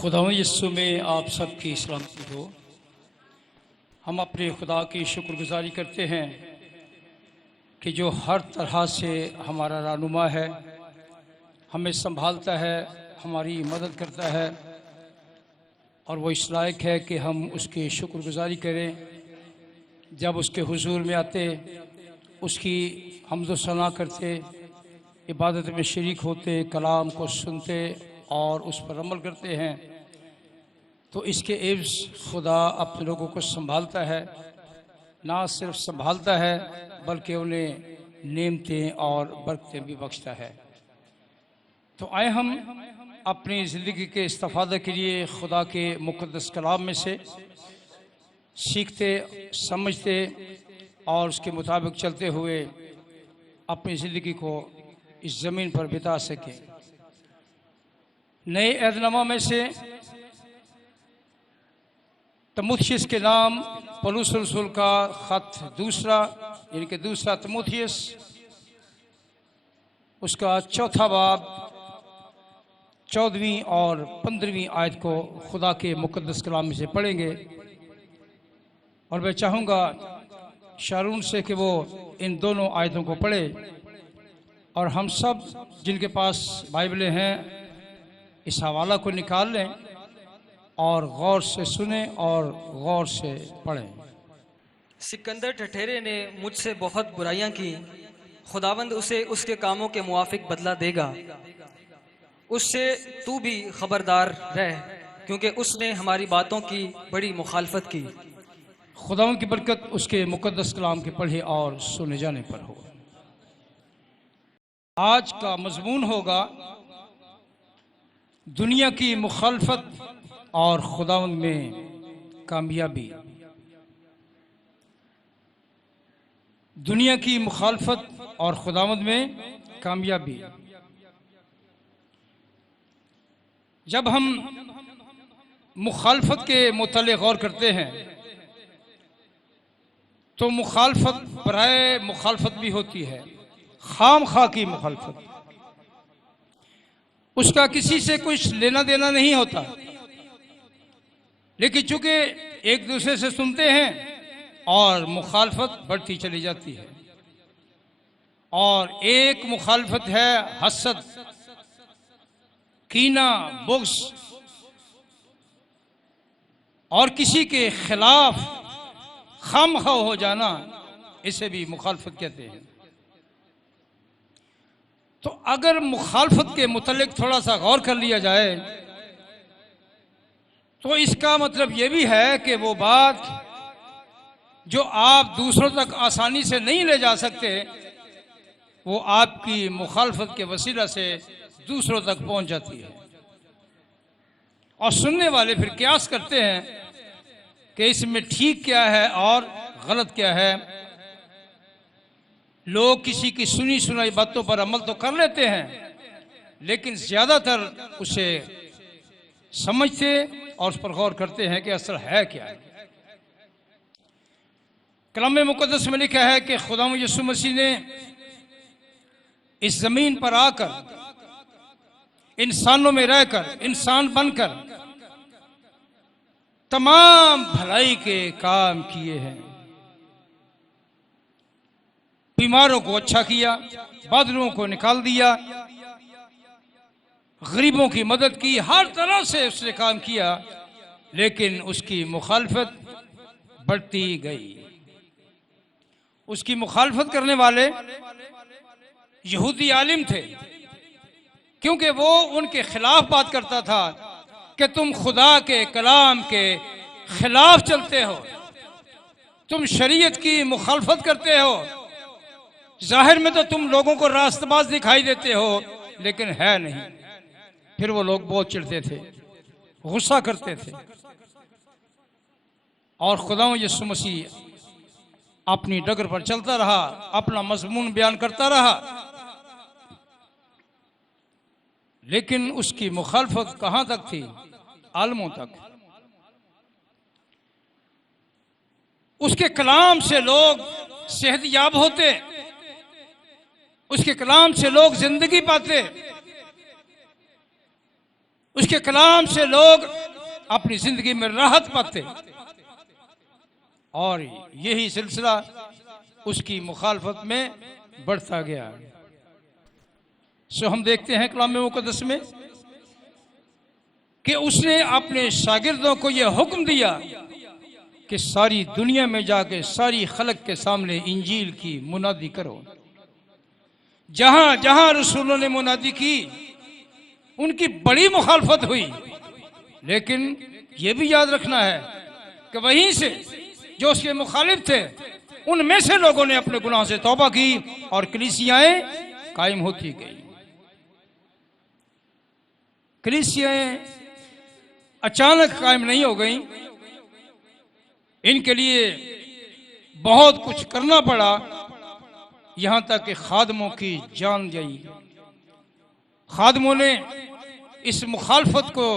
खुदावंद यीशु में आप सबकी सलामती हो। हम अपने खुदा की शुक्रगुजारी करते हैं कि जो हर तरह से हमारा रहनुमा है, हमें संभालता है, हमारी मदद करता है और वो इस लायक है कि हम उसकी शुक्रगुजारी करें। जब उसके हुजूर में आते, उसकी हम्द सना करते, इबादत में शरीक होते, कलाम को सुनते और उस पर अमल करते हैं, तो इसके एवज खुदा अपने लोगों को संभालता है। ना सिर्फ संभालता है बल्कि उन्हें नेमतें और बरकतें भी बख्शता है। तो आए हम अपनी ज़िंदगी के इस्तिफ़ादे के लिए खुदा के मुक़द्दस कलाम में से सीखते, समझते और उसके मुताबिक चलते हुए अपनी ज़िंदगी को इस ज़मीन पर बिता सकें। नए अहदनामा में से तमुथियस के नाम पौलुस रसूल का ख़त दूसरा, यानी कि दूसरा तमुथियस, उसका चौथा बाब 14वीं और 15वीं आयत को खुदा के मुक़द्दस कलाम में से पढ़ेंगे। और मैं चाहूँगा शारून से कि वो इन दोनों आयतों को पढ़े और हम सब जिनके पास बाइबलें हैं इस हवाला को निकाल लें और गौर से सुने और गौर से पढ़ें। सिकंदर ठठेरे ने मुझसे बहुत बुराइयां की, खुदावंद उसे उसके कामों के मुआफिक बदला देगा। उससे तू भी खबरदार रह, क्योंकि उसने हमारी बातों की बड़ी मुखालफत की। खुदावंद की बरकत उसके मुक़द्दस कलाम के पढ़े और सुने जाने पर हो। आज का मजमून होगा दुनिया की मुखालफत और खुदावंद में कामयाबी। दुनिया की मुखालफत और खुदावंद में कामयाबी। जब हम मुखालफत के मुतल्लिक़ गौर करते हैं तो मुखालफत बराए मुखालफत भी होती है, खाम खा की मुखालफत। उसका किसी से कुछ लेना देना नहीं होता, लेकिन चूंकि एक दूसरे से सुनते हैं और मुखालफत बढ़ती चली जाती है। और एक मुखालफत है हसद, कीना, बुग़्ज़ और किसी के खिलाफ खामखा हो जाना, इसे भी मुखालफत कहते हैं। तो अगर मुखालफत के मुतल्लिक़ थोड़ा सा गौर कर लिया जाए तो इसका मतलब ये भी है कि वो बात जो आप दूसरों तक आसानी से नहीं ले जा सकते, वो आपकी मुखालफत के वसीला से दूसरों तक पहुंच जाती है। और सुनने वाले फिर क़यास करते हैं कि इसमें ठीक क्या है और गलत क्या है। लोग किसी की सुनी सुनाई बातों पर अमल तो कर लेते हैं, लेकिन ज़्यादातर उसे समझते और उस पर गौर करते हैं कि असल है क्या है। कलाम मुक़द्दस में लिखा है कि खुदावंद यीशु मसीह ने इस ज़मीन पर आकर, इंसानों में रहकर, इंसान बनकर तमाम भलाई के काम किए हैं। बीमारों को अच्छा किया, बादलों को निकाल दिया, गरीबों की मदद की, हर तरह से उसने काम किया, लेकिन उसकी मुखालफत बढ़ती गई। उसकी मुखालफत करने वाले यहूदी आलिम थे, क्योंकि वो उनके खिलाफ बात करता था कि तुम खुदा के कलाम के खिलाफ चलते हो, तुम शरीयत की मुखालफत करते हो। जाहिर में तो तुम लोगों को रास्तबाज दिखाई देते हो, लेकिन है नहीं। फिर वो लोग बहुत चिढ़ते थे, गुस्सा करते थे। और खुदावंद यीशु मसीह अपनी डगर पर चलता रहा, अपना मज़मून बयान करता रहा, लेकिन उसकी मुखालफत कहाँ तक थी? आलमों तक। उसके कलाम से लोग सेहतयाब होते, उसके कलाम से लोग जिंदगी पाते, उसके कलाम से लोग अपनी जिंदगी में राहत पाते, और यही सिलसिला उसकी मुखालफत में बढ़ता गया। सो हम देखते हैं कलाम मुक़द्दस में कि उसने अपने शागिर्दों को यह हुक्म दिया कि सारी दुनिया में जाके सारी खलक के सामने इंजील की मुनादी करो। जहां जहां रसूलों ने मुनादी की उनकी बड़ी मुखालफत हुई, लेकिन यह भी याद रखना है कि वहीं से जो उसके मुखालिफ थे उनमें से लोगों ने अपने गुनाह से तौबा की और कलीसियाएं कायम होती गई। कलीसियाएं अचानक कायम नहीं हो गई, इनके लिए बहुत कुछ करना पड़ा, यहां तक कि खादमों की जान गई। खादमों ने इस मुखालफत को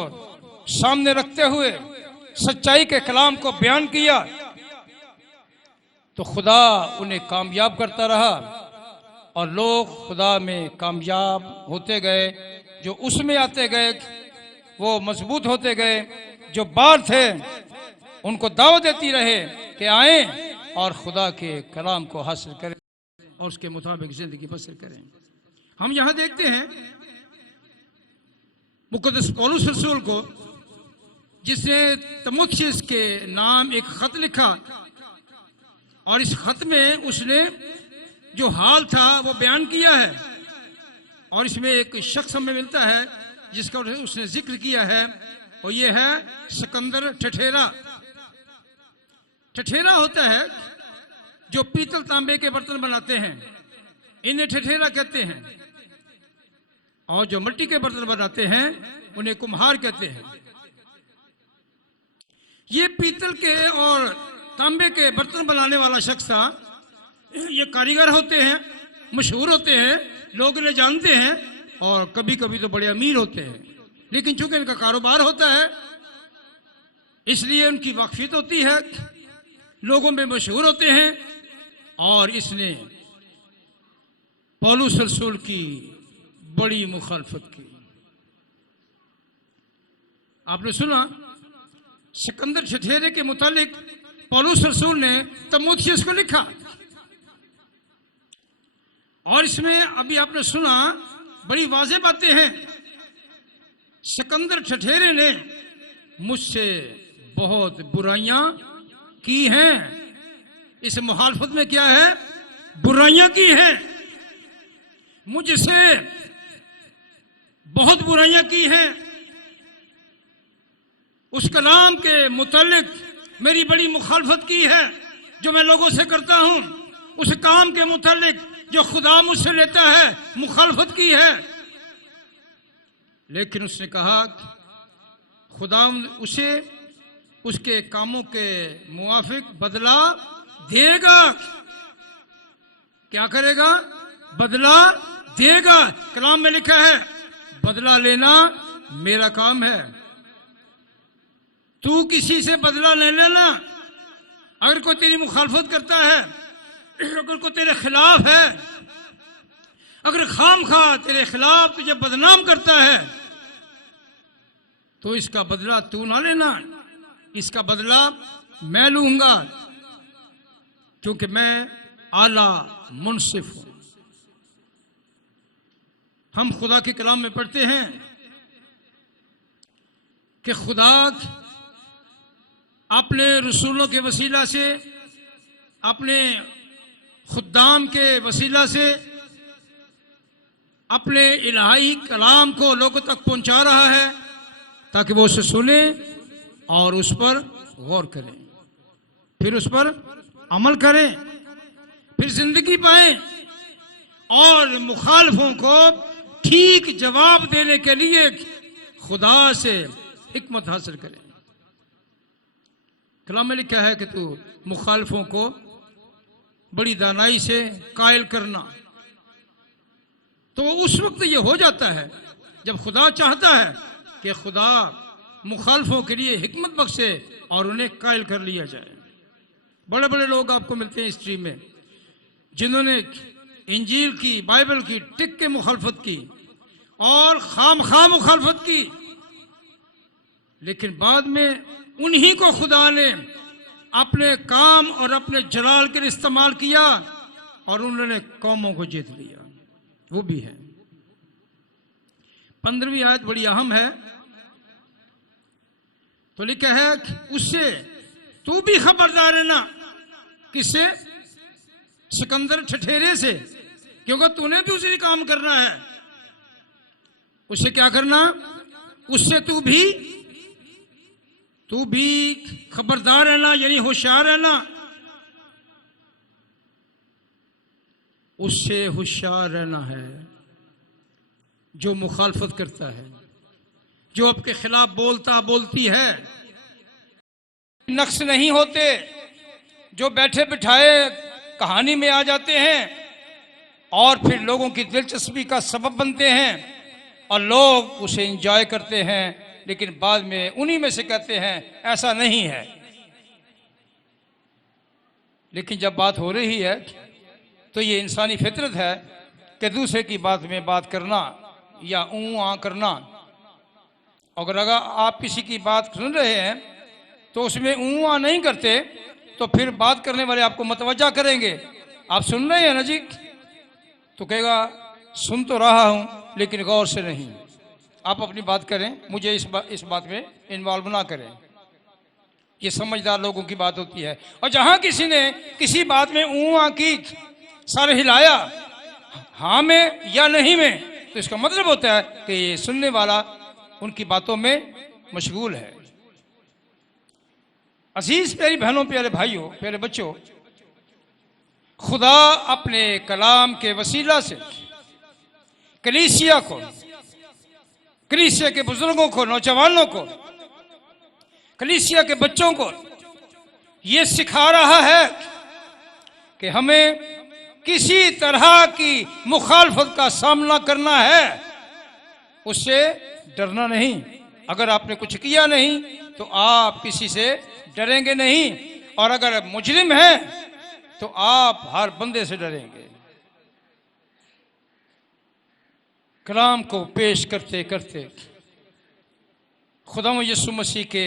सामने रखते हुए सच्चाई के कलाम को बयान किया, तो खुदा उन्हें कामयाब करता रहा और लोग खुदा में कामयाब होते गए। जो उसमें आते गए वो मजबूत होते गए, जो बाहर थे उनको दावत देती रहे कि आए और खुदा के कलाम को हासिल करें और उसके मुताबिक जिंदगी बसर करें। हम यहां देखते हैं मुक़द्दस पौलुस रसूल को, जिसने तीमुथियुस के नाम एक खत लिखा, और इस खत में उसने जो हाल था वो बयान किया है। और इसमें एक शख्स हमें मिलता है जिसका उसने जिक्र किया है, और ये है सिकंदर ठठेरा। ठठेरा होता है जो पीतल तांबे के बर्तन बनाते हैं, इन्हें ठठेरा कहते हैं, और जो मिट्टी के बर्तन बनाते हैं उन्हें कुम्हार कहते हैं। ये पीतल के और तांबे के बर्तन बनाने वाला शख्स था। ये कारीगर होते हैं, मशहूर होते हैं, लोग इन्हें जानते हैं, और कभी कभी तो बड़े अमीर होते हैं, लेकिन चूंकि इनका कारोबार होता है इसलिए उनकी वाकफियत होती है, लोगों में मशहूर होते हैं। और इसने पौलुस रसूल की बड़ी मुखालफत की। आपने सुना सिकंदर ठठेरे के मुतालिक पौलुस रसूल ने तीमुथियुस को लिखा, और इसमें अभी आपने सुना बड़ी वाज़ेह बातें हैं। सिकंदर ठठेरे ने मुझसे बहुत बुराइयां की हैं। इस मुखालफत में क्या है? बुराइयां की हैं, मुझसे बहुत बुराइयां की हैं। उस कलाम के मुतालिक मेरी बड़ी मुखालफत की है जो मैं लोगों से करता हूं। उस काम के मुतालिक जो खुदा मुझसे लेता है मुखालफत की है। लेकिन उसने कहा खुदा उसे उसके कामों के मुआफिक बदला देगा। क्या करेगा? बदला देगा। कलाम में लिखा है बदला लेना मेरा काम है। तू किसी से बदला नहीं लेना। अगर कोई तेरी मुखालफत करता है, अगर कोई तेरे खिलाफ है, अगर खाम खा तेरे खिलाफ तुझे बदनाम करता है, तो इसका बदला तू ना लेना, इसका बदला मैं लूंगा, क्योंकि मैं आला मुनसिफ हूं। हम खुदा के कलाम में पढ़ते हैं कि खुदा अपने रसूलों के वसीला से, अपने खुद्दाम के वसीला से अपने इलाही कलाम को लोगों तक पहुंचा रहा है, ताकि वो उसे सुने और उस पर गौर करें, फिर उस पर अमल करें, फिर जिंदगी पाएं और मुखालफों को ठीक जवाब देने के लिए खुदा से हिकमत हासिल करें। कलाम में लिखा है कि तू मुखालफों को बड़ी दानाई से कायल करना। तो उस वक्त ये हो जाता है जब खुदा चाहता है कि खुदा मुखालफों के लिए हिकमत बख्शे और उन्हें कायल कर लिया जाए। बड़े बड़े लोग आपको मिलते हैं हिस्ट्री में जिन्होंने इंजील की, बाइबल की टिक के मुखालफत की और खाम खा मुखालफत की, लेकिन बाद में उन्हीं को खुदा ने अपने काम और अपने जलाल के लिए इस्तेमाल किया और उन्होंने कौमों को जीत लिया। वो भी है। 15वीं आयत बड़ी अहम है। तो लिखा है उससे तू भी खबरदार है ना। किससे? सिकंदर ठठेरे से, क्योंकि तूने भी उसी काम करना है। उससे क्या करना? उससे तू भी खबरदार रहना, यानी होशियार रहना। उससे होशियार रहना है जो मुखालफत करता है, जो आपके खिलाफ बोलती है। नक्श नहीं होते जो बैठे बिठाए कहानी में आ जाते हैं और फिर लोगों की दिलचस्पी का सबब बनते हैं और लोग उसे एंजॉय करते हैं, लेकिन बाद में उन्हीं में से कहते हैं ऐसा नहीं है। लेकिन जब बात हो रही है तो ये इंसानी फितरत है कि दूसरे की बात में बात करना या आ करना। अगर आप किसी की बात सुन रहे हैं तो उसमें आ नहीं करते तो फिर बात करने वाले आपको मतवज्जा करेंगे। आप सुन रहे हैं ना जी, तो कहेगा सुन तो रहा हूं लेकिन गौर से नहीं। आप अपनी बात करें, मुझे इस बात में इन्वॉल्व ना करें। ये समझदार लोगों की बात होती है। और जहां किसी ने किसी बात में आ की, सर हिलाया हाँ में या नहीं में, तो इसका मतलब होता है कि ये सुनने वाला उनकी बातों में मशगूल है। अजीज प्यारी बहनों, प्यारे भाइयों, प्यारे बच्चों, खुदा अपने कलाम के वसीला से कलीसिया को, कलीसिया के बुजुर्गों को, नौजवानों को, कलीसिया के बच्चों को ये सिखा रहा है कि हमें किसी तरह की मुखालफत का सामना करना है, उससे डरना नहीं। अगर आपने कुछ किया नहीं तो आप किसी से डरेंगे नहीं, और अगर मुजरिम हैं तो आप हर बंदे से डरेंगे। कलाम को पेश करते करते खुदा यीशु मसीह के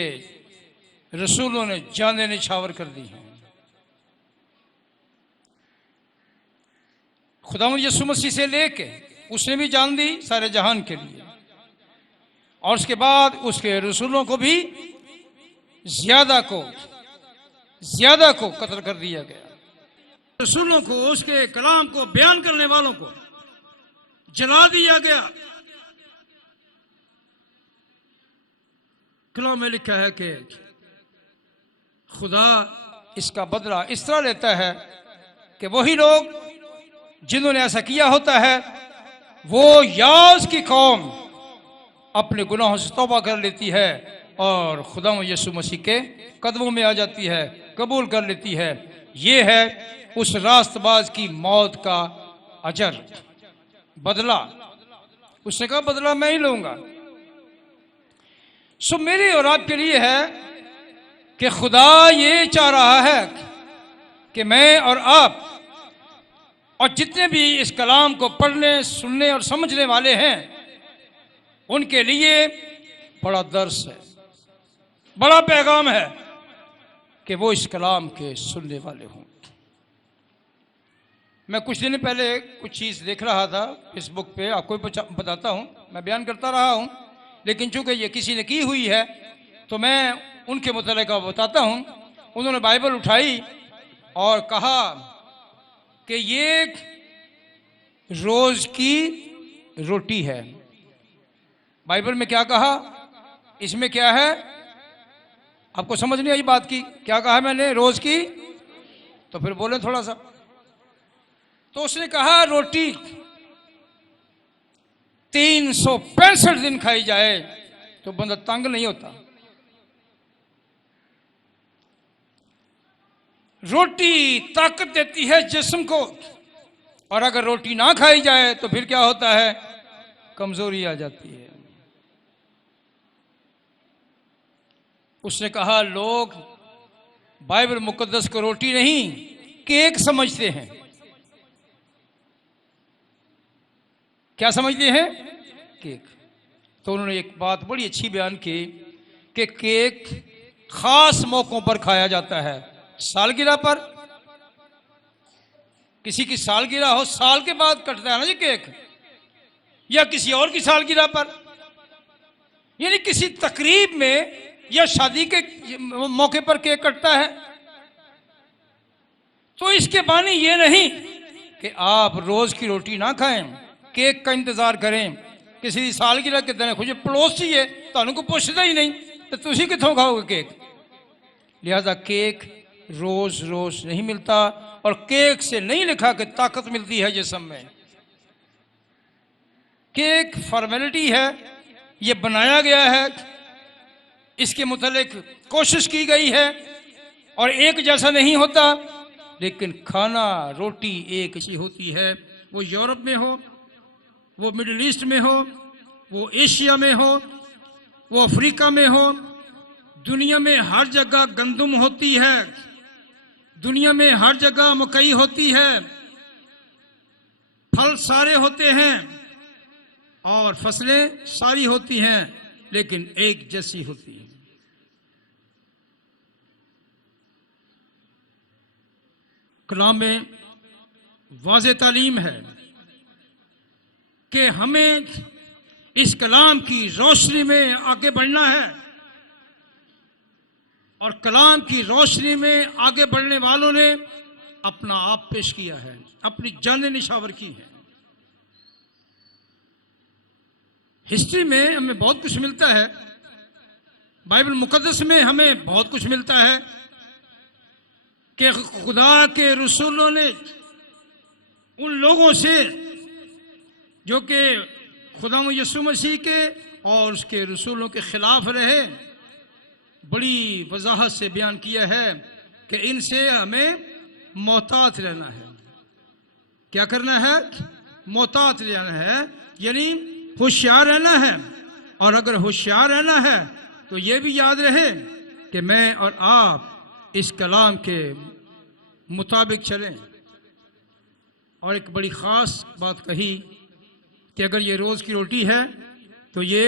रसूलों ने जानें निछावर कर दी हैं। खुदा यीशु मसीह से लेके उसने भी जान दी सारे जहान के लिए, और उसके बाद उसके रसूलों को भी ज्यादा को कत्ल कर दिया गया। रसूलों को, उसके कलाम को बयान करने वालों को जला दिया गया। कलाम में लिखा है कि खुदा इसका बदला इस तरह लेता है कि वही लोग जिन्होंने ऐसा किया होता है वो या उसकी कौम अपने गुनाहों से तौबा कर लेती है और खुदा यीशु मसीह के कदमों में आ जाती है, कबूल कर लेती है। ये है उस रास्तबाज की मौत का अजर, बदला। उसने कहा बदला मैं ही लूंगा। सो मेरे और आपके लिए है कि खुदा ये चाह रहा है कि मैं और आप और जितने भी इस कलाम को पढ़ने, सुनने और समझने वाले हैं, उनके लिए बड़ा दर्स है, बड़ा पैगाम है कि वो इस कलाम के सुनने वाले हों। मैं कुछ दिन पहले कुछ चीज़ देख रहा था फेसबुक पे, आपको बताता हूँ, मैं बयान करता रहा हूँ, लेकिन चूंकि ये किसी ने की हुई है तो मैं उनके मुतल्लिक़ बताता हूँ। उन्होंने बाइबल उठाई और कहा कि ये रोज़ की रोटी है। बाइबल में क्या कहा, इसमें क्या है, आपको समझ नहीं आई बात की? क्या कहा मैंने? रोज़ की। तो फिर बोले थोड़ा सा। तो उसने कहा रोटी 365 दिन खाई जाए तो बंदा तंग नहीं होता। रोटी ताकत देती है जिस्म को, और अगर रोटी ना खाई जाए तो फिर क्या होता है? कमजोरी आ जाती है। उसने कहा लोग बाइबल मुकद्दस को रोटी नहीं केक समझते हैं। क्या समझते हैं? केक। तो उन्होंने एक बात बड़ी अच्छी बयान की कि केक खास मौकों पर खाया जाता है। सालगिरह पर, किसी की सालगिरह हो, साल के बाद कटता है ना जी केक, या किसी और की सालगिरह पर, यानी किसी तकरीब में या शादी के मौके पर केक कटता है। तो इसके माने ये नहीं कि आप रोज की रोटी ना खाएं, केक का इंतजार करें। किसी सालगिरह के दिन खुद पड़ोसी है, तुहानू को पुछदा ही नहीं, तो तुसी कित्थों खाओगे केक। लिहाजा केक रोज रोज नहीं मिलता, और केक से नहीं लिखा कि ताकत मिलती है जिस्म में। केक फॉर्मेलिटी है, ये बनाया गया है, इसके मुतालिक कोशिश की गई है, और एक जैसा नहीं होता, लेकिन खाना रोटी एक जैसी होती है। वो यूरोप में हो, वो मिडिल ईस्ट में हो, वो एशिया में हो, वो अफ्रीका में हो, दुनिया में हर जगह गंदम होती है, दुनिया में हर जगह मकई होती है, फल सारे होते हैं और फसलें सारी होती हैं, लेकिन एक जैसी होती है। कलाम में वाज़े तालीम है कि हमें इस कलाम की रोशनी में आगे बढ़ना है, और कलाम की रोशनी में आगे बढ़ने वालों ने अपना आप पेश किया है, अपनी जान निछावर की है। हिस्ट्री में हमें बहुत कुछ मिलता है, बाइबल मुकद्दस में हमें बहुत कुछ मिलता है कि खुदा के रसूलों ने उन लोगों से जो कि खुदा यीशु मसीह के और उसके रसूलों के खिलाफ रहे, बड़ी वजाहत से बयान किया है कि इनसे हमें मोहतात रहना है। क्या करना है? मोहतात रहना है, यानी होशियार रहना है। और अगर होशियार रहना है तो ये भी याद रहे कि मैं और आप इस कलाम के मुताबिक चलें। और एक बड़ी ख़ास बात कही कि अगर ये रोज़ की रोटी है तो ये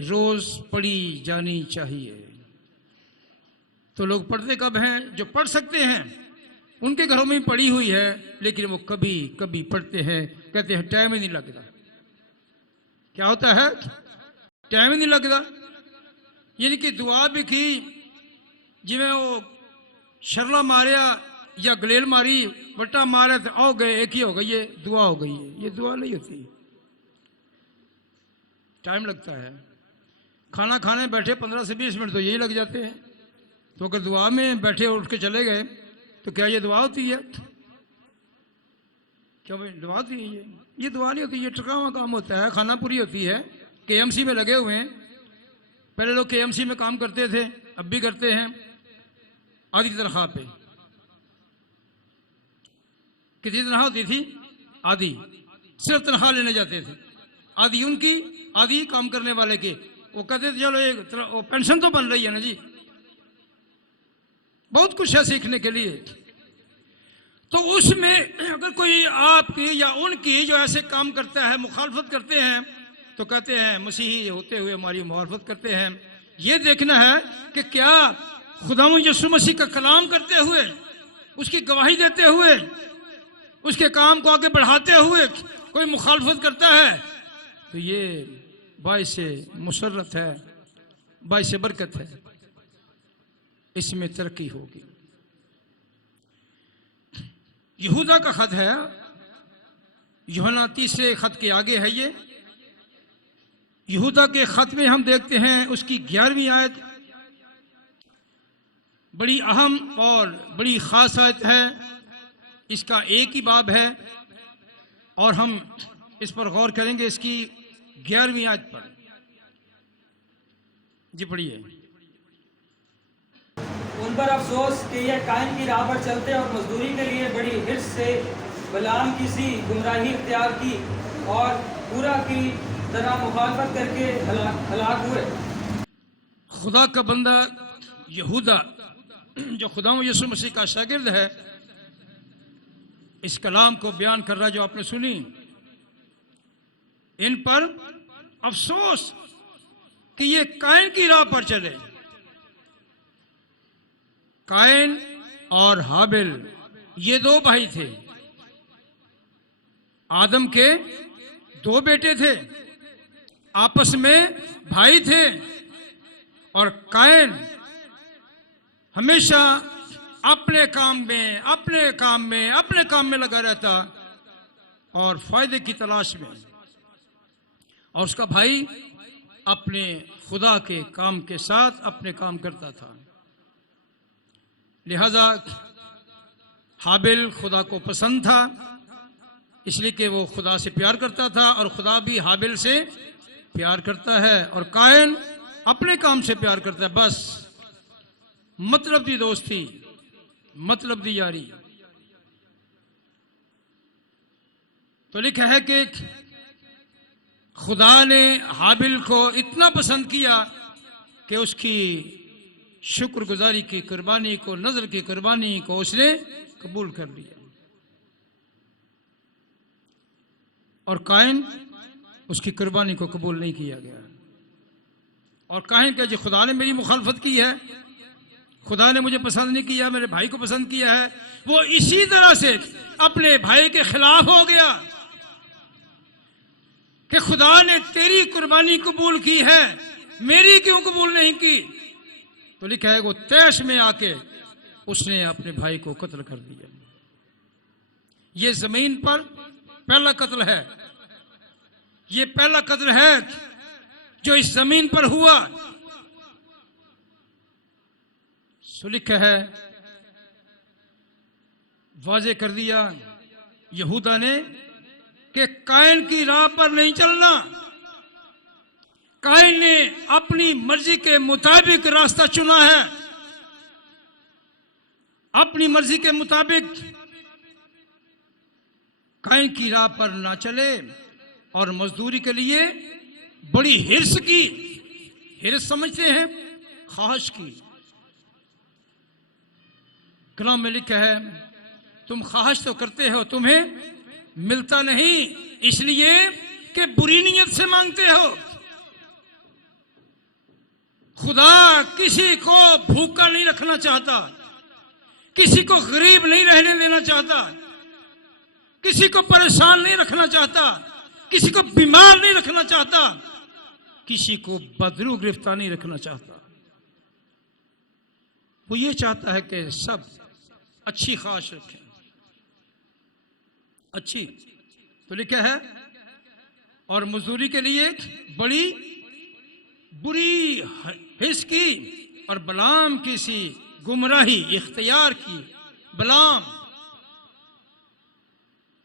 रोज़ पढ़ी जानी चाहिए। तो लोग पढ़ते कब हैं? जो पढ़ सकते हैं उनके घरों में पढ़ी हुई है, लेकिन वो कभी कभी पढ़ते हैं, कहते हैं टाइम ही नहीं लगता। क्या होता है? टाइम ही नहीं लगता। यानी कि दुआ भी की, जिमें वो शरला मारिया या गलेल मारी, वट्टा मारे तो आओ गए, एक ही हो गई, ये दुआ हो गई है। ये दुआ नहीं होती, टाइम लगता है। खाना खाने बैठे 15 से 20 मिनट तो यही लग जाते हैं। तो अगर दुआ में बैठे उठ के चले गए तो क्या ये दुआ होती है? क्या भाई दुआ होती है? ये दुआ नहीं होती, ये टकावा काम होता है, खाना पूरी होती है। केएमसी में लगे हुए हैं, पहले लोग केएमसी में काम करते थे, अब भी करते हैं, आधी तनख्वाह पे। कितनी तनख्वाह होती थी? आधी। सिर्फ तनख्वाह लेने जाते थे, आधी उनकी आधी काम करने वाले के। वो कहते थे चलो एक पेंशन तो बन रही है ना जी। बहुत कुछ है सीखने के लिए। तो उसमें अगर कोई आपकी या उनकी जो ऐसे काम करता है, मुखालफत करते हैं, तो कहते हैं मसीही होते हुए हमारी मुखालफत करते हैं। ये देखना है कि क्या खुदा यीशु मसीह का कलाम करते हुए, उसकी गवाही देते हुए, उसके काम को आगे बढ़ाते हुए कोई मुखालफत करता है, तो ये बाइस मुसर्रत है, बाइस बरकत है, इसमें तरक्की होगी। यहूदा का खत है, यूहन्ना 3 खत के आगे है ये। यहूदा के खत में हम देखते हैं उसकी 11वीं आयत बड़ी अहम और बड़ी खास आयत है। इसका एक ही बाब है और हम इस पर गौर करेंगे, इसकी 11वीं आयत पर। जी पढ़िए। उन पर अफसोस कि यह कायन की राह पर चलते और मजदूरी के लिए बड़ी हिर्स से बलाम की सी गुमराही इख्तियार की और पूरा की तरह मुखालफत करके हलाक हुए। खुदा का बंदा यहूदा जो खुदा यीशु मसीह का शागिर्द है, इस कलाम को बयान कर रहा जो आपने सुनी, इन पर अफसोस कि ये कायन की राह पर चले। कायन और हाबिल ये दो भाई थे। आदम के दो बेटे थे, आपस में भाई थे, और कायन हमेशा अपने काम में लगा रहता और फायदे की तलाश में, और उसका भाई अपने खुदा के काम के साथ अपने काम करता था। लिहाजा हाबिल खुदा को पसंद था, इसलिए कि वो खुदा से प्यार करता था और खुदा भी हाबिल से प्यार करता है, और कायन अपने काम से प्यार करता है। बस मतलब दी दोस्ती, मतलब दी यारी। तो लिखा है कि खुदा ने हाबिल को इतना पसंद किया कि उसकी शुक्रगुजारी की कुर्बानी को, नजर की कुर्बानी को उसने कबूल कर लिया। और कायन उसकी कुर्बानी को कबूल नहीं किया गया, और कायन कहे जी खुदा ने मेरी मुखालफत की है, खुदा ने मुझे पसंद नहीं किया, मेरे भाई को पसंद किया है। वो इसी तरह से अपने भाई के खिलाफ हो गया कि खुदा ने तेरी कुर्बानी कबूल की है, मेरी क्यों कबूल नहीं की। तो लिखा है वो तैश में आके उसने अपने भाई को कत्ल कर दिया। ये जमीन पर पहला कत्ल है, ये पहला कत्ल है जो इस जमीन पर हुआ। सो लिखा है, वाजे कर दिया यहूदा ने कि कायन की राह पर नहीं चलना। कायन ने अपनी मर्जी के मुताबिक रास्ता चुना है, अपनी मर्जी के मुताबिक कायन की राह पर ना चले, और मजदूरी के लिए बड़ी हिर्स की, हिर्स समझते हैं, ख्वाहिश की। कलाम में लिखा है तुम ख्वाहिश तो करते हो, तुम्हें मिलता नहीं, इसलिए कि बुरी नीयत से मांगते हो। खुदा किसी को भूखा नहीं रखना चाहता, किसी को गरीब नहीं रहने देना चाहता, किसी को परेशान नहीं रखना चाहता, किसी को बीमार नहीं रखना चाहता, किसी को बदरू गिरफ्तार नहीं रखना चाहता। वो ये चाहता है कि सब अच्छी ख्वाहिश रखें, अच्छी। तो लिखा है और मजदूरी के लिए बड़ी बुरी हिस की, और बलाम की सी गुमराही इख्तियार की। बलाम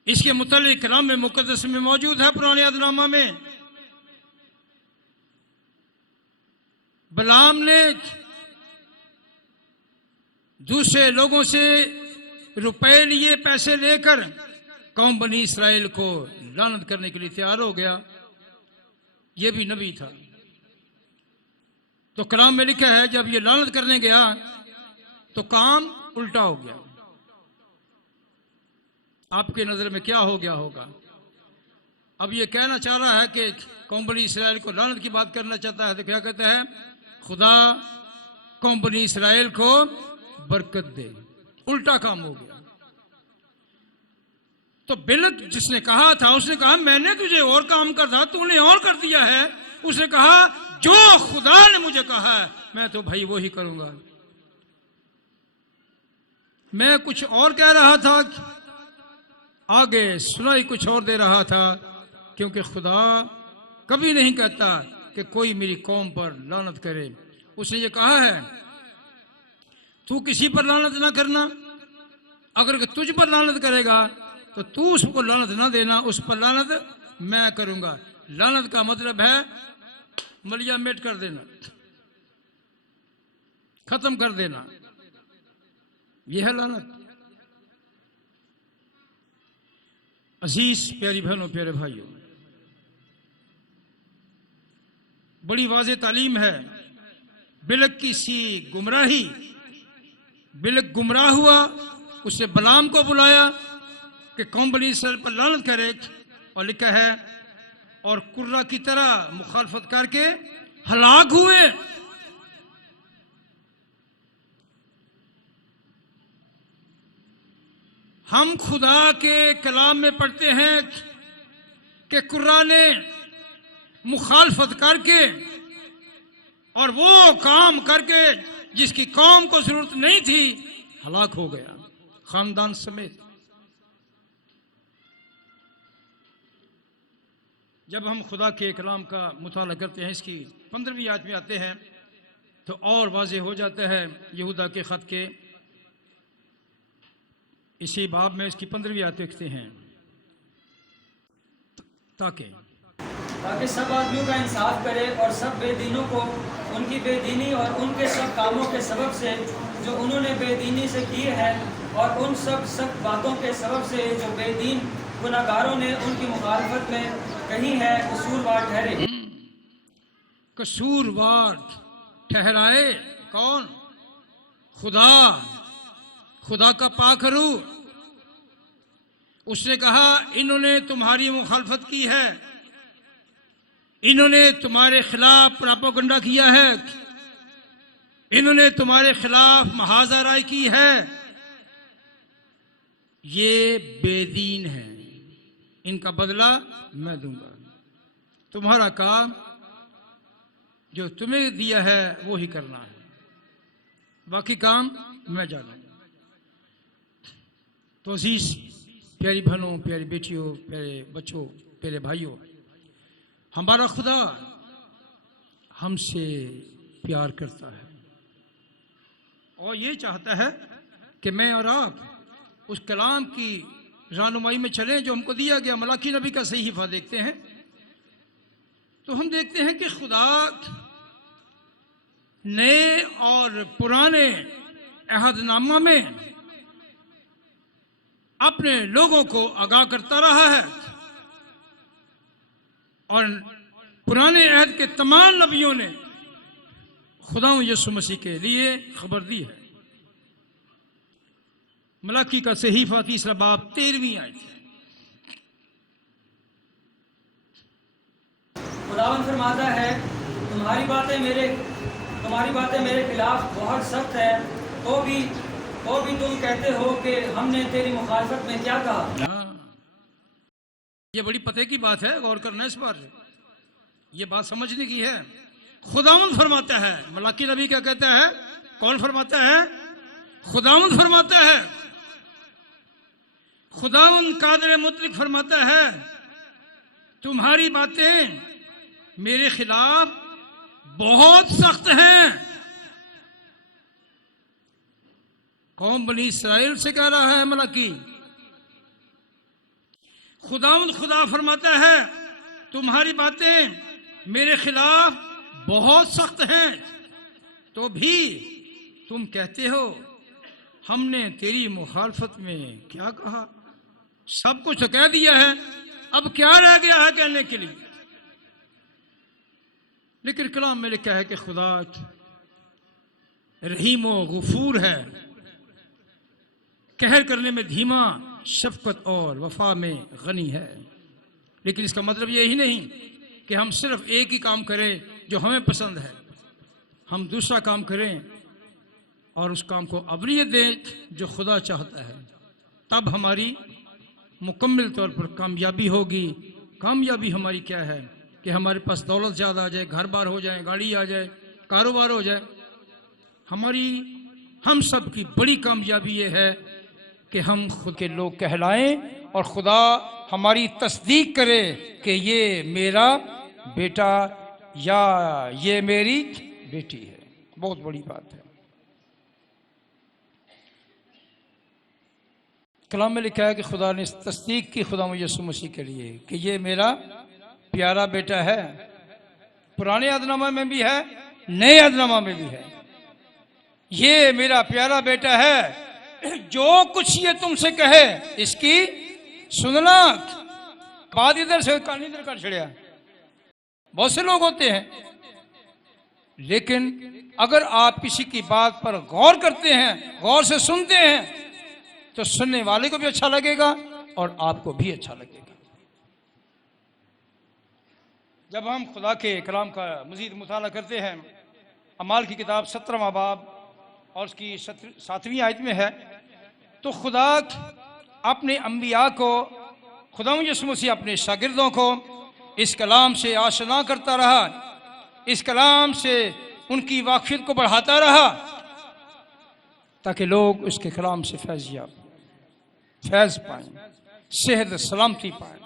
इसके मुतालिक कलाम में मुकद्दस में मौजूद है, पुराने अहदनामा में। बलाम ने दूसरे लोगों से रुपए लिए, पैसे लेकर कौम बनी इस्राएल को लानत करने के लिए तैयार हो गया। ये भी नबी था। तो कलाम में लिखा है जब ये लानत करने गया तो काम उल्टा हो गया। आपके नजर में क्या हो गया होगा? अब ये कहना चाह रहा है कि कौम बनी इस्राएल को लानत की बात करना चाहता है, तो क्या कहता है? खुदा कौम बनी इस्राएल को बरकत दे। उल्टा काम हो गया। तो बिलक जिसने कहा था, उसने कहा मैंने तुझे और काम कर था, तूने और कर दिया है। उसने कहा जो खुदा ने मुझे कहा है मैं तो भाई वो ही करूंगा। मैं कुछ और कह रहा था, आगे सुनाई कुछ और दे रहा था, क्योंकि खुदा कभी नहीं कहता कि कोई मेरी कौम पर लानत करे। उसने ये कहा है तू किसी पर लानत ना करना, अगर तुझ पर लानत करेगा तो तू उसको लानत ना देना, उस पर लानत मैं करूंगा। लानत का मतलब है मलिया मेट कर देना, खत्म कर देना, यह है लानत। अजीज प्यारी बहनों, प्यारे भाइयों, बड़ी वाज़ेह तालीम है। बिलक की सी गुमराही, बिलक गुमराह हुआ, उसने बलाम को बुलाया कि कौम बनी इस्राएल पर लानत करे, और लिखा है और कुर्रा की तरह मुखालफत करके हलाक हुए। हम खुदा के कलाम में पढ़ते हैं कि कुरान ने मुखालफत करके और वो काम करके जिसकी कौम को जरूरत नहीं थी हलाक हो गया, खानदान समेत। जब हम खुदा के कलाम का मुताला करते हैं, इसकी 15वीं आयत में आते हैं तो और वाज़े हो जाता है। यहूदा के ख़त के इसी बाब में इसकी 15वीं आयत लिखते हैं, ताकि सब आदमियों का इंसाफ करे और सब बेदीनों को उनकी बेदीनी और उनके सब कामों के सबब से जो उन्होंने बेदीनी से की है और उन सब बातों के सबब से जो बेदीन गुनाहगारों ने उनकी मुखालफत में कहीं है कसूरवार ठहरे। कसूरवार ठहराए कौन? खुदा, खुदा का पाक रूह। उसने कहा इन्होंने तुम्हारी मुखालफत की है, इन्होंने तुम्हारे खिलाफ प्रोपेगेंडा किया है, इन्होंने तुम्हारे खिलाफ महाज़राई की है, ये बेदीन है, इनका बदला मैं दूंगा। तुम्हारा काम जो तुम्हें दिया है वो ही करना है, बाकी काम मैं जानूंगा। तो अजीज प्यारी बहनों, प्यारी बेटियों, प्यारे बच्चों, प्यारे भाइयों, हमारा खुदा हमसे प्यार करता है और ये चाहता है कि मैं और आप उस कलाम की रहनुमाई में चलें जो हमको दिया गया। मलाकी नबी का सहीफा देखते हैं तो हम देखते हैं कि खुदा नए और पुराने अहदनामा में अपने लोगों को आगाह करता रहा है और पुराने अहद के तमाम नबियों ने खुदा यीशु मसीह के लिए खबर दी है। मलाकी का सहीफा 3 बाब 13वीं आयत है। खुदावंद फरमाता है तुम्हारी बातें मेरे खिलाफ बहुत सख्त है, तो भी तुम कहते हो कि हमने तेरी मुखालफत में क्या कहा। ये बड़ी पते की बात है, गौर करना इस पर, ये बात समझने की है। खुदावंद फरमाता है, मलाकी नबी क्या कहता है? कौन फरमाता है? खुदावंद फरमाता है। खुदावंद कादिर मुतलक फरमाता है तुम्हारी बातें मेरे खिलाफ बहुत सख्त हैं। कौम बनी इस्राइल से कह रहा है मलाकी। खुदावंद खुदा फरमाता है तुम्हारी बातें मेरे खिलाफ बहुत सख्त हैं, तो भी तुम कहते हो हमने तेरी मुखालफत में क्या कहा। सब कुछ तो कह दिया है, अब क्या रह गया है कहने के लिए। लेकिन कलाम में लिखा है कि खुदा रहीम व गफूर है, कहर करने में धीमा, शफकत और वफा में गनी है। लेकिन इसका मतलब यही नहीं कि हम सिर्फ एक ही काम करें जो हमें पसंद है, हम दूसरा काम करें और उस काम को अवलियत दें जो खुदा चाहता है। तब हमारी मुकम्मल तौर पर कामयाबी होगी। कामयाबी हमारी क्या है कि हमारे पास दौलत ज़्यादा आ जाए, घर बार हो जाए, गाड़ी आ जाए, कारोबार हो जाए। हम सब की बड़ी कामयाबी ये है कि हम खुद के लोग कहलाएं और खुदा हमारी तस्दीक करे कि ये मेरा बेटा या ये मेरी बेटी है। बहुत बड़ी बात है। कलाम में लिखा है कि खुदा ने तस्दीक की खुदा यीशु मसीह के लिए कि ये मेरा प्यारा बेटा है। पुराने अहदनामा में भी है, नए अहदनामा में भी है। ये मेरा प्यारा बेटा है, जो कुछ ये तुमसे कहे इसकी सुनना। बात इधर से कान इधर कर छड़िया। बहुत से लोग होते हैं, लेकिन अगर आप किसी की बात पर गौर करते हैं, गौर से सुनते हैं, तो सुनने वाले को भी अच्छा लगेगा और आपको भी अच्छा लगेगा। जब हम खुदा के कलाम का मजीद मुताला करते हैं, अमाल की किताब 17वां बाब और उसकी 7वीं आयत में है, तो खुदा अपने अम्बिया को, खुदा यसु मसीह अपने शागिर्दों को इस कलाम से आशना करता रहा, इस कलाम से उनकी वाक़फ़ियत को बढ़ाता रहा, ताकि लोग उसके कलाम से फैज़ पाएँ, सेहत सलामती पाएँ,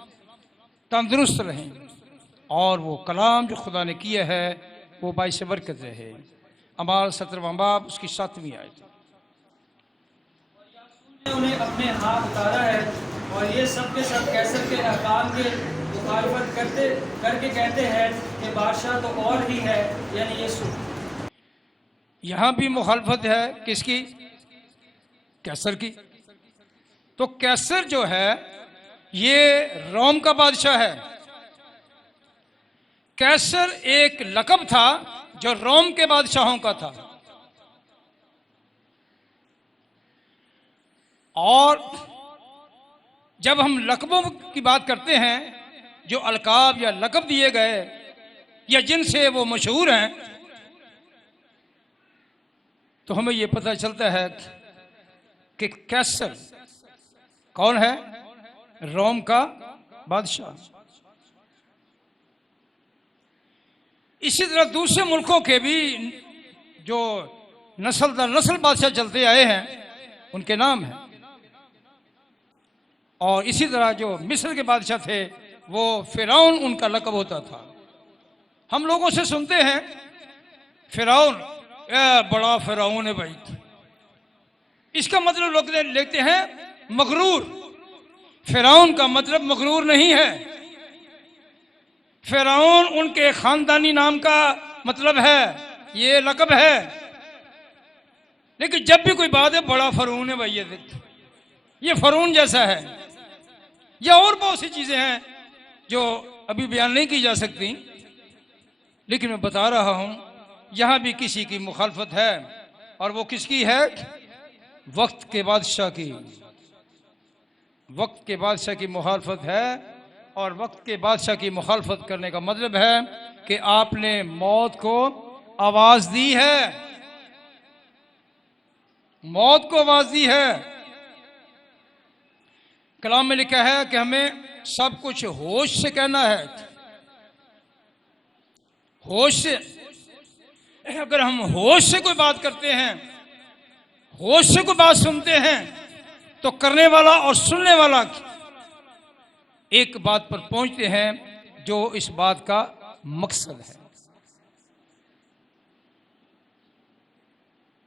तंदुरुस्त रहें, और वो कलाम जो खुदा ने किया है वो बाइस बरकत रहे। अमाल 17वां बाब उसकी 7वीं आयत। उन्हें अपने हाथ उतारा है और ये सब के सब कैसर के अहकाम के मुखालफत करके कहते हैं कि बादशाह तो और ही है, यानी यीशु। यहाँ भी मुखालफत है किसकी? कैसर की। तो कैसर जो है ये रोम का बादशाह है। कैसर एक लक़ब था जो रोम के बादशाहों का था, और जब हम लक़बों की बात करते हैं, जो अलकाब या लक़ब दिए गए या जिनसे वो मशहूर हैं, तो हमें ये पता चलता है कि कैसर कौन है? रोम का बादशाह। इसी तरह दूसरे मुल्कों के भी जो नस्ल दर नस्ल बादशाह चलते आए हैं उनके नाम हैं, और इसी तरह जो मिस्र के बादशाह थे वो फ़िरौन उनका लक़ब होता था। हम लोगों से सुनते हैं फ़िरौन, बड़ा फ़िरौन है भाई, इसका मतलब लोग लेते हैं मगरूर। फ़िरौन का मतलब मगरूर नहीं है। फ़िरौन उनके ख़ानदानी नाम का मतलब है, ये लक़ब है। लेकिन जब भी कोई बात है, बड़ा फ़िरौन है भाई, ये फ़िरौन जैसा है, या और बहुत सी चीज़ें हैं जो अभी बयान नहीं की जा सकती, लेकिन मैं बता रहा हूँ यहाँ भी किसी की मुखालफत है, और वो किसकी है? वक्त के बादशाह की। वक्त के बादशाह की मुखालफत है, और वक्त के बादशाह की मुखालफत करने का मतलब है कि आपने मौत को आवाज़ दी है, मौत को आवाज़ दी है। कलाम में लिखा है कि हमें सब कुछ होश से कहना है, होश से। अगर हम होश से कोई बात करते हैं, होश से कोई बात सुनते हैं, तो करने वाला और सुनने वाला एक बात पर पहुंचते हैं जो इस बात का मकसद है।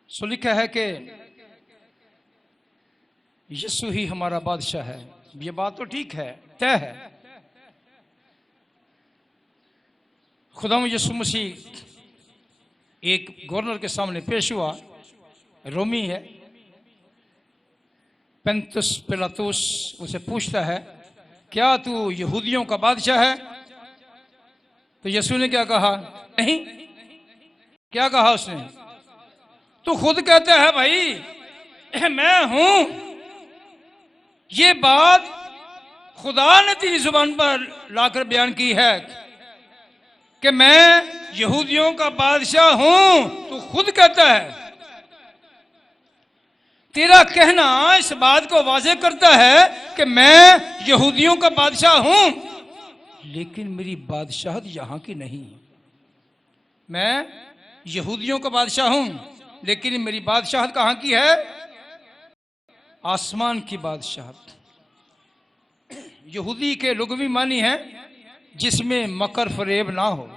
सो लिखा है कि यीशु ही हमारा बादशाह है। ये बात तो ठीक है, तय है। खुदा यीशु मसीह एक गवर्नर के सामने पेश हुआ, रोमी है। पेंतुस पिलातुस उसे पूछता है, क्या तू यहूदियों का बादशाह है? तो यीशु ने क्या कहा? नहीं। क्या कहा उसने? तू खुद कहता है भाई मैं हूं। ये बात खुदा ने तेरी जुबान पर लाकर बयान की है कि मैं यहूदियों का बादशाह हूं। तू खुद कहता है। तेरा कहना इस बात को वाज़ेह करता है कि मैं यहूदियों का बादशाह हूं, लेकिन मेरी बादशाहत यहां की नहीं। मैं यहूदियों का बादशाह हूं, लेकिन मेरी बादशाहत कहां की है? आसमान की बादशाहत। यहूदी के लुग़वी मानी है जिसमें मकर फरेब ना हो,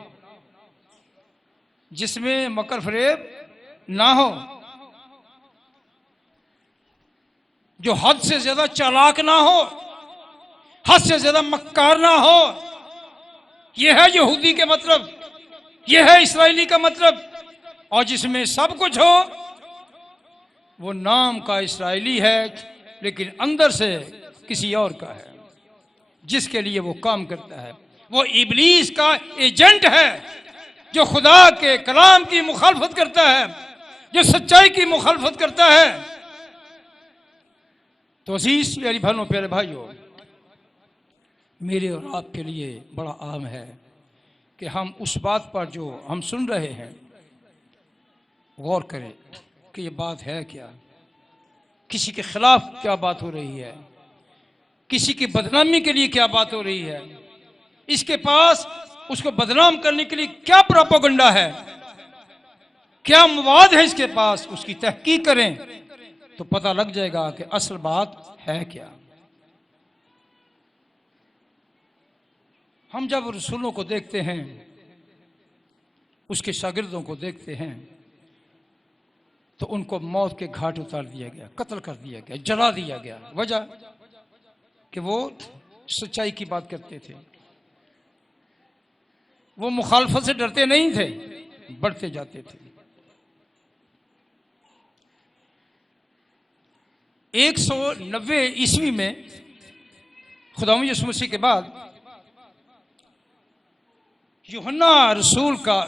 जिसमें मकर फरेब ना हो, जो हद से ज्यादा चालाक ना हो, हद से ज्यादा मक्कार ना हो। यह है यहूदी के मतलब, यह है इस्राएली का मतलब। और जिसमें सब कुछ हो वो नाम का इस्राएली है, लेकिन अंदर से किसी और का है। जिसके लिए वो काम करता है वो इब्लीस का एजेंट है, जो खुदा के कलाम की मुखालफत करता है, जो सच्चाई की मुखालफत करता है। तो अजीज प्यारी बहनों, प्यारे भाइयों, मेरे और आपके लिए बड़ा आम है कि हम उस बात पर जो हम सुन रहे हैं गौर करें कि ये बात है क्या, किसी के खिलाफ क्या बात हो रही है, किसी की बदनामी के लिए क्या बात हो रही है, इसके पास उसको बदनाम करने के लिए क्या प्रोपेगेंडा है, क्या मवाद है इसके पास, उसकी तहकीक करें तो पता लग जाएगा कि असल बात है क्या। हम जब रसूलों को देखते हैं, उसके शागिर्दों को देखते हैं, तो उनको मौत के घाट उतार दिया गया, कत्ल कर दिया गया, जला दिया गया। वजह कि वो सच्चाई की बात करते थे, वो मुखालफत से डरते नहीं थे, बढ़ते जाते थे। 190 ईस्वी में खुदावंद यीशु मसीह के बाद यूहन्ना रसूल का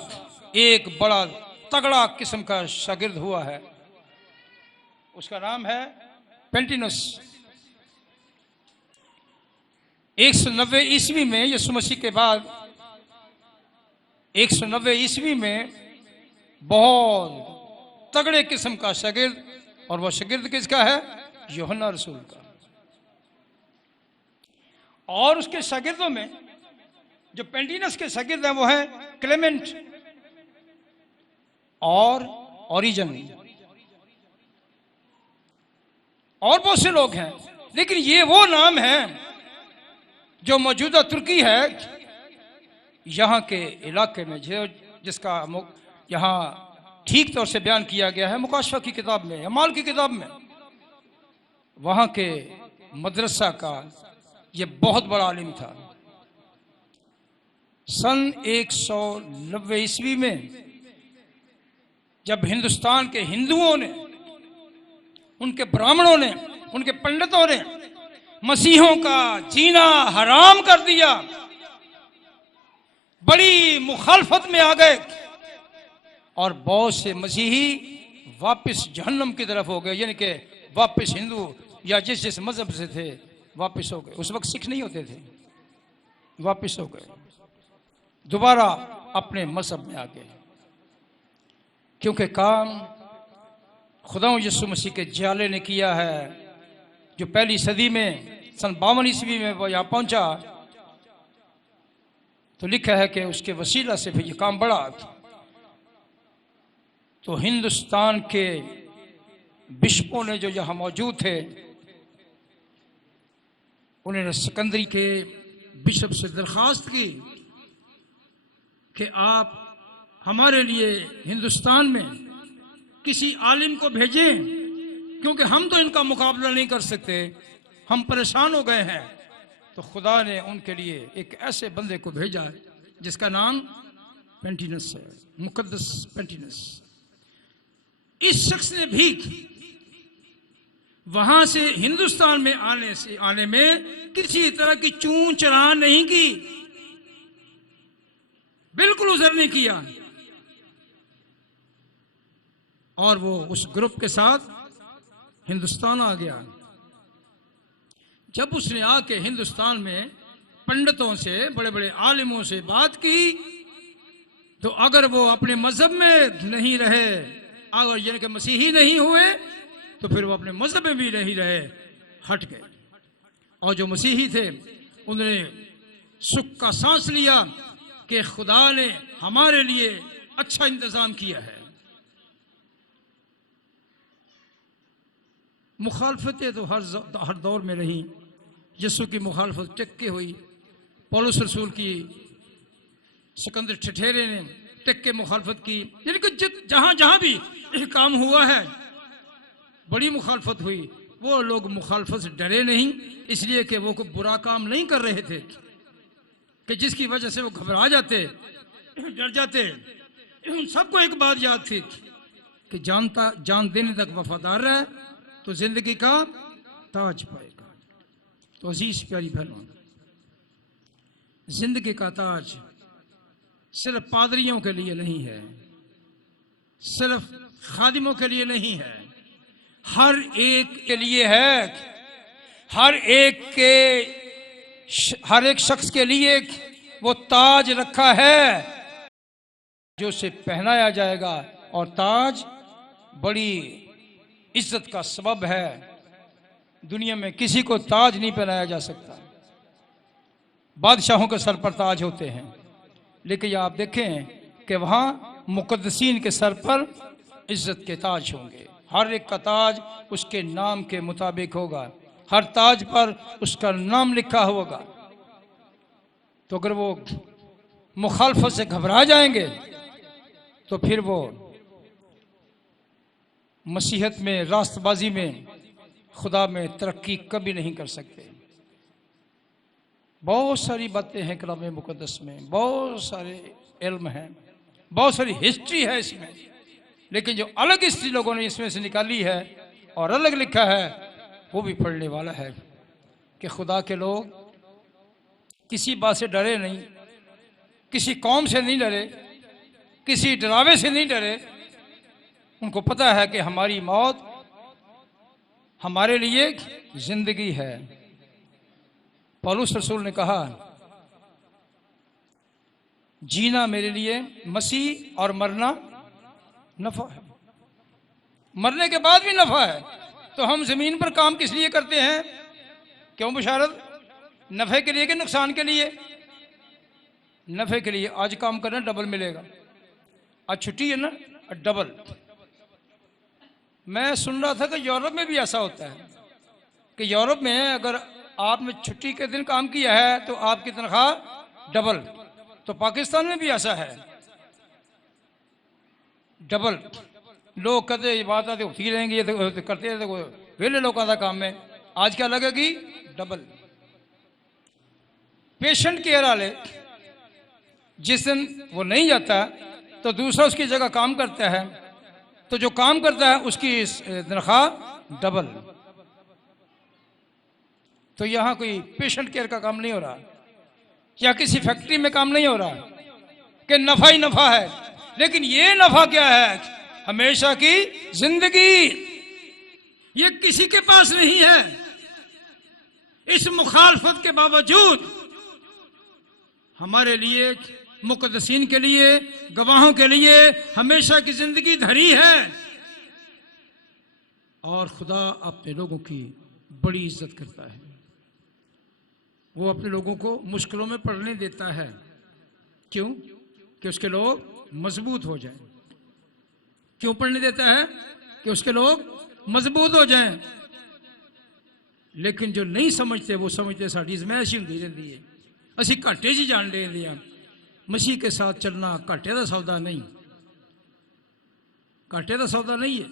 एक बड़ा तगड़ा किस्म का शागिर्द हुआ है, उसका नाम है पेंटिनस। 190 ईस्वी में यीशु मसीह के बाद 190 ईस्वी में बहुत तगड़े किस्म का शागिर्द, और वह शागिर्द किसका है? यूहन्ना रसूल का। और उसके शागिर्दों में जो पेंटिनस के शागिर्द हैं वो है क्लेमेंट और ओरिजन, और बहुत से लोग हैं। लेकिन ये वो नाम है जो मौजूदा तुर्की है, यहाँ के इलाके में, जो जिसका यहाँ ठीक तौर से बयान किया गया है मुकाशफा की किताब में, अमाल की किताब में। वहाँ के मदरसा का ये बहुत बड़ा आलिम था। सन 190 ईस्वी में जब हिंदुस्तान के हिंदुओं ने, उनके ब्राह्मणों ने, उनके पंडितों ने मसीहों का जीना हराम कर दिया, बड़ी मुखालफत में आ गए, और बहुत से मसीही वापस जहन्नम की तरफ हो गए, यानी कि वापस हिंदू या जिस जिस मजहब से थे वापस हो गए। उस वक्त सिख नहीं होते थे, वापस हो गए, दोबारा अपने मजहब में आ गए, क्योंकि काम खुदावंद यीशु मसीह के जाले ने किया है, जो पहली सदी में सन 52 ईस्वी में वो यहाँ पहुंचा। तो लिखा है कि उसके वसीला से फिर ये काम बढ़ा। तो हिंदुस्तान के बिशपों ने जो यहाँ मौजूद थे, उन्होंने सिकंदरी के बिशप से दरख्वास्त की कि आप हमारे लिए हिंदुस्तान में किसी आलिम को भेजें, क्योंकि हम तो इनका मुकाबला नहीं कर सकते, हम परेशान हो गए हैं। तो खुदा ने उनके लिए एक ऐसे बंदे को भेजा जिसका नाम पेंटिनस है, मुकद्दस पेंटिनस। इस शख्स ने भी वहां से हिंदुस्तान में आने में किसी तरह की चूं चढ़ा नहीं की, बिल्कुल उजर नहीं किया, और वो उस ग्रुप के साथ हिंदुस्तान आ गया। जब उसने आके हिंदुस्तान में पंडितों से, बड़े बड़े आलिमों से बात की, तो अगर वो अपने मजहब में नहीं रहे, अगर यानी कि मसीही नहीं हुए, तो फिर वो अपने मजहब में भी नहीं रहे, हट गए। और जो मसीही थे उन्होंने सुख का सांस लिया कि खुदा ने हमारे लिए अच्छा इंतजाम किया है। मुखालफतें तो हर दौर में रही। यीशु की मुखालफत टिक्के हुई, पौलुस रसूल की, सिकंदर ठठेरे ने टिक्के मुखालफत की, यानी कि जहां जहां भी काम हुआ है बड़ी मुखालफत हुई। वो लोग मुखालफत से डरे नहीं, इसलिए कि वो कोई बुरा काम नहीं कर रहे थे कि जिसकी वजह से वो घबरा जाते, डर जाते। उन सबको एक बात याद थी कि जान देने तक वफादार रहे तो जिंदगी का ताज पाएगा। तो अजीज प्यारी बहनों, जिंदगी का ताज सिर्फ पादरियों के लिए नहीं है, सिर्फ खादिमों के लिए नहीं है, हर एक के लिए है। हर एक शख्स के लिए वो ताज रखा है जो उसे पहनाया जाएगा, और ताज बड़ी इज्जत का सबब है। दुनिया में किसी को ताज नहीं पहनाया जा सकता। बादशाहों के सर पर ताज होते हैं, लेकिन आप देखें कि वहाँ मुक़द्दसीन के सर पर इज्जत के ताज होंगे। हर एक का ताज उसके नाम के मुताबिक होगा, हर ताज पर उसका नाम लिखा होगा। तो अगर वो मुखालफत से घबरा जाएंगे तो फिर वो मसीहत में, रास्तबाजी में, खुदा में तरक्की कभी नहीं कर सकते। बहुत सारी बातें हैं कलाम मुक़द्दस में, बहुत सारे इल्म हैं, बहुत सारी हिस्ट्री है इसमें, लेकिन जो अलग हिस्ट्री लोगों ने इसमें से निकाली है और अलग लिखा है वो भी पढ़ने वाला है कि खुदा के लोग किसी बात से डरे नहीं, किसी कौम से नहीं डरे, किसी डरावे से नहीं डरे। उनको पता है कि हमारी मौत हमारे लिए जिंदगी है। पौलुस रसूल ने कहा, जीना मेरे लिए मसीह और मरना नफा है। मरने के बाद भी नफा है। तो हम जमीन पर काम किस लिए करते हैं? क्यों बुशारत? नफे के लिए कि नुकसान के लिए? नफे के लिए। आज काम करना डबल मिलेगा, आज छुट्टी है ना, डबल। मैं सुन रहा था कि यूरोप में भी ऐसा होता है कि यूरोप में अगर आपने छुट्टी के दिन काम किया है तो आपकी तनख्वाह डबल। तो पाकिस्तान में भी ऐसा है, डबल। लोग कहते ये बात आते होती रहेंगी, ये तो करते रहते, वेले लोगों का काम है। आज क्या लगेगी? डबल। पेशेंट केयर वाले जिस दिन वो नहीं जाता तो दूसरा उसकी जगह काम करता है, तो जो काम करता है उसकी तनख्वाह डबल। तो यहाँ कोई पेशेंट केयर का काम नहीं हो रहा, या किसी फैक्ट्री में काम नहीं हो रहा कि नफा ही नफा है। लेकिन ये नफा क्या है? हमेशा की जिंदगी। ये किसी के पास नहीं है। इस मुखालफत के बावजूद हमारे लिए, मुक़द्दसीन के लिए, गवाहों के लिए हमेशा की जिंदगी धरी है। और खुदा अपने लोगों की बड़ी इज्जत करता है। वो अपने लोगों को मुश्किलों में पड़ने देता है। क्यों? कि उसके लोग मजबूत हो जाएं। क्यों पढ़ने देता है? कि उसके लोग मजबूत हो जाएं। लेकिन जो नहीं समझते वो समझते साड़ी जमैश होंदी रहिंदी है, असी घाटे च जान लेंदे हां। मसीह के साथ चलना घाटे का सौदा नहीं, घाटे का सौदा नहीं है,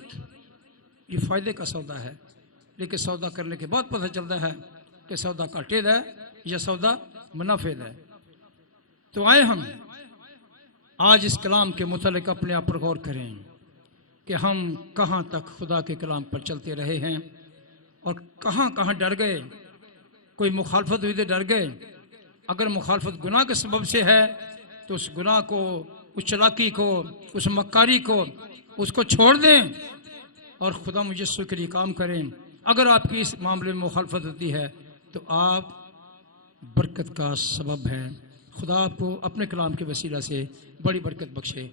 ये फायदे का सौदा है। लेकिन सौदा करने के बाद पता चलता है कि सौदा घाटे का है या सौदा मुनाफे का है। तो आए हम आज इस कलाम के मुतालिक अपने आप पर गौर करें कि हम कहाँ तक खुदा के कलाम पर चलते रहे हैं और कहाँ कहाँ डर गए। कोई मुखालफत हुई तो डर गए। अगर मुखालफत गुनाह के सबब से है तो उस गुनाह को, उस चालाकी को, उस मक्कारी को, उसको छोड़ दें और खुदा मुयस्सर के लिए काम करें। अगर आपकी इस मामले में मुखालफत होती है तो आप बरकत का सबब हैं। खुदा आपको अपने कलाम के वसीला से बड़ी बरकत बख्शे।